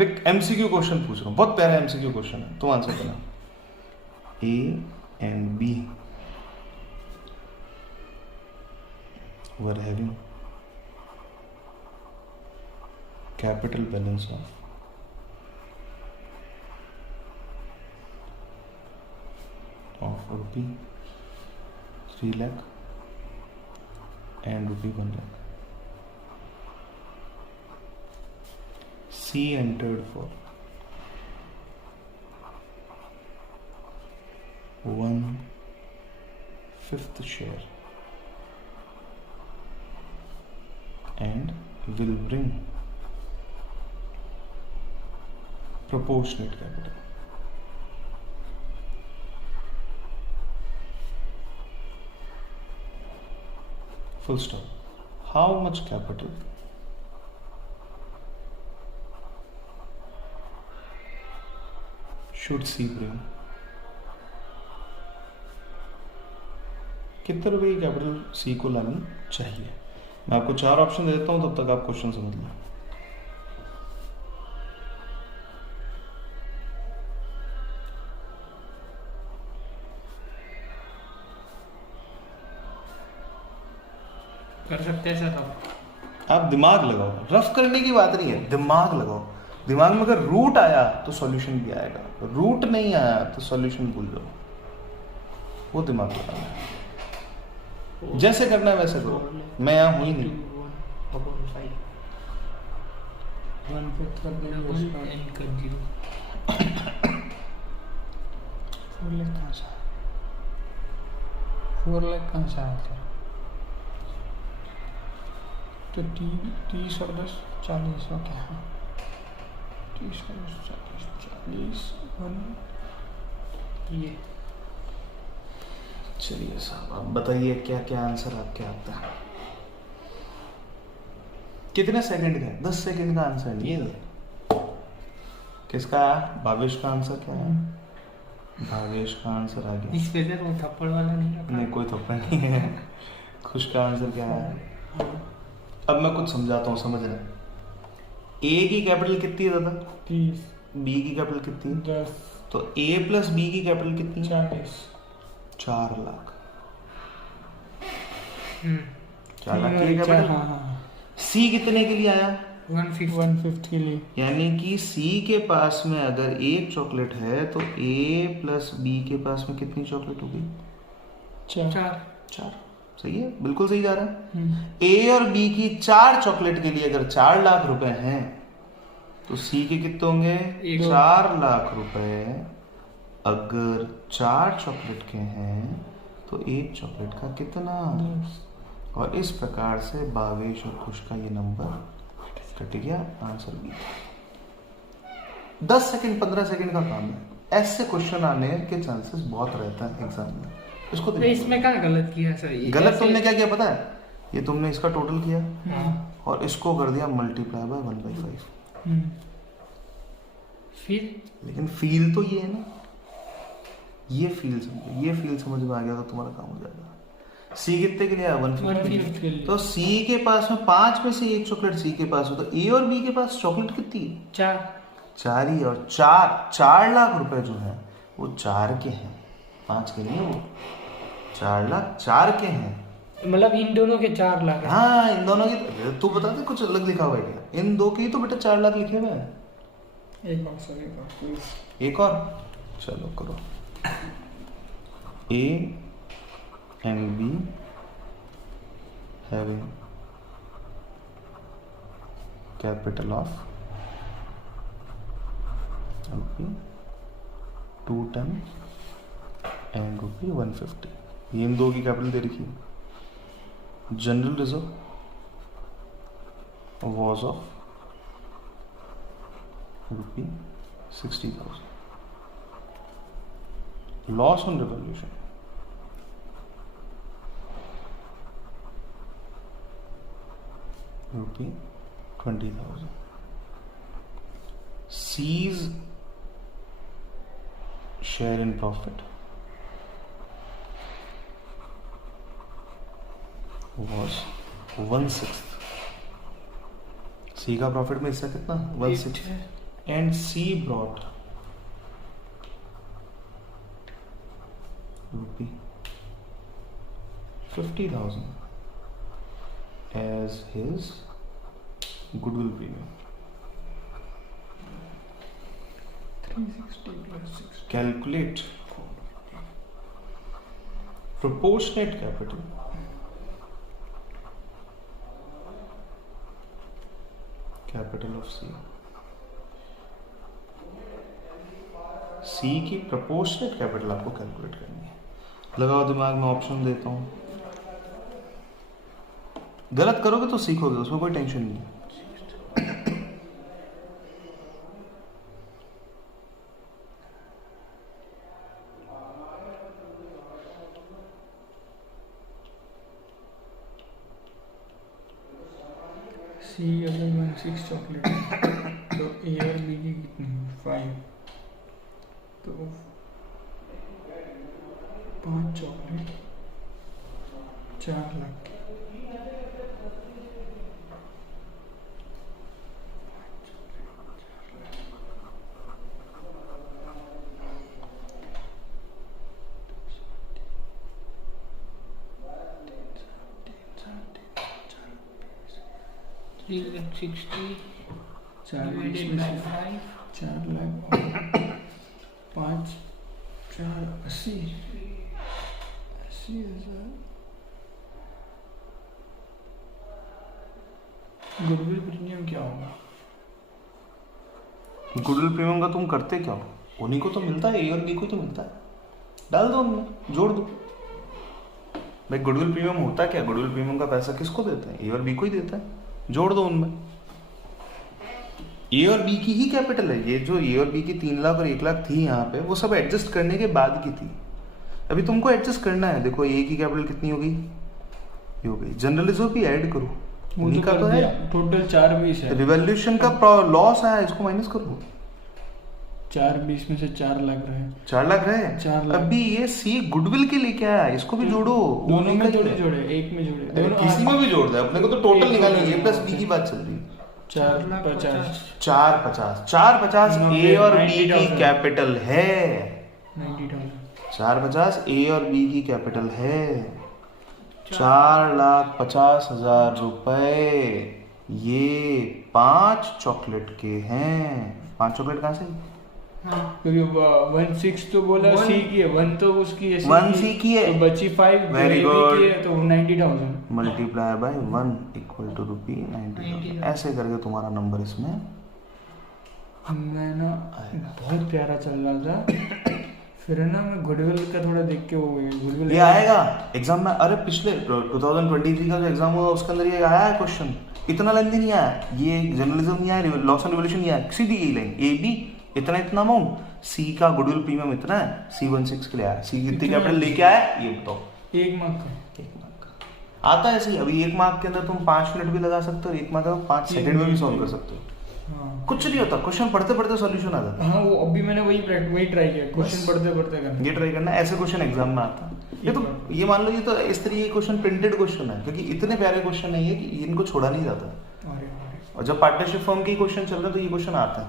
अब एक MCQ question पूछ रहा हूँ, बहुत प्यारा एमसीक्यू क्वेश्चन है, तो आंसर करना। A and B were having capital balance of rupee 3 lakh and rupee 1 lakh. C entered for 1/5 share and will bring proportionate capital. Full stop. How much capital should C bring? कितने रुपए की capital C को लानी चाहिए? मैं आपको 4 option दे देता हूं, तब तक आप क्वेश्चन समझ लें। कर सकते हैं सर आप दिमाग लगाओ, रफ करने की बात नहीं है, दिमाग लगाओ। दिमाग में अगर रूट आया तो सॉल्यूशन भी आएगा, रूट नहीं आया तो सॉल्यूशन भूल जाओ। वो दिमाग लगाना है, जैसे करना है वैसे करो। मैं यहाँ हूँ ही नहीं। तो 30 और 10 40 हो गया। 30 और 10 40 ये चलिए साहब, आप बताइए क्या क्या आंसर आपके आता है। कितने सेकंड का है? 10 सेकंड का आंसर नहीं है। किसका? भावेश का आंसर क्या है? भावेश का आंसर आ गया। इस पे से वो थप्पड़ वाला नहीं रखा। नहीं, कोई थप्पड़ नहीं है। खुश का आंसर क्या है? अब मैं कुछ समझाता हूँ, समझना। ए की कैपिटल कितनी है दादा? 30 बी की कैपिटल कितनी है? 10 तो ए प्लस बी की कैपिटल कितनी है? 40 4 लाख। हम्म 4 लाख की कैपिटल। हाँ सी कितने के लिए आया? 1/5 के लिए। यानी कि सी के पास में अगर एक चॉकलेट है तो ए प्लस बी के पास में कितनी चॉकलेट होगी? 4 4। सही है, बिल्कुल सही जा रहा है। ए और बी की 4 चॉकलेट के लिए अगर 4 लाख रुपए हैं तो सी के कितने होंगे? 4 लाख रुपए। अगर 4 चॉकलेट के हैं तो एक चॉकलेट का कितना? और इस प्रकार से भावेश और खुश का ये नंबर कट गया। Answer B. 10 सेकंड 15 सेकंड का काम है। ऐसे क्वेश्चन आने के चांसेस बहुत रहता है एग्जाम में। इसको तो इसमें क्या गलत किया सर? गलत तुमने क्या किया पता है? ये तुमने इसका टोटल किया हाँ। और इसको कर दिया मल्टीप्लाई बाय 1/5। फिर लेकिन फील तो ये है ना, ये फील समझो, ये फील समझ में आ गया तो तुम्हारा काम हो जाएगा। सी कितने के लिए आया? 1/5 के लिए। तो सी के पास में 5 में से एक चॉकलेट सी के पास हो, तो ए और बी के पास चॉकलेट कितनी? 4 ही। और 4 लाख रुपए जो है वो 4 के हैं, 5 के नहीं है। वो 4 लाख 4 के हैं। मतलब इन दोनों के 4 लाख। हाँ, इन दोनों की। तू बता दे कुछ अलग लिखा हुआ है क्या? इन दो के ही तो बेटा 4 लाख लिखे हुए हैं। एक और सर, एक और प्लीज। एक और चलो करो। ए and be having capital of rupee 210 and रुपी 150। ये इन दो की कैपिटल दे रखी है। General reserve was of rupee 60,000। Loss on revolution rupee 20,000। C's share in profit was 1/6। सी का प्रॉफिट में हिस्सा कितना? 1/6। and C brought rupee 50,000 as his goodwill premium. 360 plus 60. Calculate proportionate capital of C की proportionate capital आपको calculate करनी है। लगाओ दिमाग में, ऑप्शन देता हूँ। गलत करोगे तो सीखोगे, उसमें कोई टेंशन नहीं है। सी अगर 16 चॉकलेट तो ए और बी की कितनी 5, तो 5 chocolate 4 lakh. divided by 5 4 lakh 5 4 80 80,000। Goodwill premium क्या होगा? गुडविल प्रीमियम का तुम करते क्या हो? उन्हीं को तो मिलता है, ए और बी को तो मिलता है। डाल दो उनमें, जोड़ दो भाई। गुडविल प्रीमियम होता क्या? गुडविल प्रीमियम का पैसा किसको देते हैं? ए और बी को ही देता है। जोड़ दो उनमें। ए और बी की ही कैपिटल है ये। जो ए और बी की 3 लाख और 1 लाख थी यहाँ पे, वो सब एडजस्ट करने के बाद की थी। अभी तुमको एडजस्ट करना है। देखो ए की कैपिटल कितनी हो गई? ये हो गई। जनरलिज्म भी ऐड करो, उन्हीं का तो है। टोटल 420 है। रिवॉल्यूशन का लॉस आया, इसको माइनस करो। 420 में से 4 लाख रहे। 4 लाख रहे। 4 लाख। अभी ये सी गुडविल के लेके आया, इसको भी जोड़ो। दोनों में जोड़े, एक में जोड़े, दोनों किसी में भी जोड़ दे। अपने को तो टोटल निकालनी है। ए प्लस बी की बात चल रही है। 450 450 ए और बी की कैपिटल है। 90,000। 450 ए और बी की कैपिटल है। 4,50,000 रुपए ये 5 चॉकलेट के हैं। 5 चॉकलेट कहाँ से? क्योंकि 16 तो बोला सी की है, 1 तो उसकी है, 1 सी की है, तो बची 5 वेरी गुड, तो 90,000 multiply by 1 equal two rupee 90,000। ऐसे करके तुम्हारा नंबर इसमें मैं ना बहुत प्यारा चल रहा था। फिर है ना, मैं गुडविल का थोड़ा देख के वो गुडविल ये आएगा एग्जाम में। अरे पिछले 2023 का जो एग्जाम हुआ उसके अंदर ये आया है क्वेश्चन। इतना लेंथी नहीं आया, ये जर्नलिज्म नहीं आया, लॉस एंड रिवॉल्यूशन नहीं आया, सीधी यही लाइन ए बी इतना अमाउंट, सी का गुडविल प्रीमियम इतना है, सी 16 के लिए आया। सी कितने कैपिटल लेके आया ये बताओ। 1 मार्क का आता है ऐसे ही। अभी 1 मार्क के अंदर तुम 5 मिनट भी लगा सकते हो, 1 मार्क का 5 सेकंड में भी सॉल्व कर सकते हो। हाँ। कुछ नहीं होता, क्वेश्चन पढ़ते पढ़ते सॉल्यूशन आ जाता है। हाँ, वो अभी मैंने वही ट्राई किया, क्वेश्चन पढ़ते पढ़ते करना। ये ट्राई करना, ऐसे क्वेश्चन एग्जाम में आता है। ये तो ये मान लो, ये तो इस तरीके के क्वेश्चन प्रिंटेड क्वेश्चन है, क्योंकि इतने प्यारे क्वेश्चन नहीं है कि इनको छोड़ा नहीं जाता। और जब पार्टनरशिप फर्म के क्वेश्चन चल रहे हैं तो ये क्वेश्चन आता है।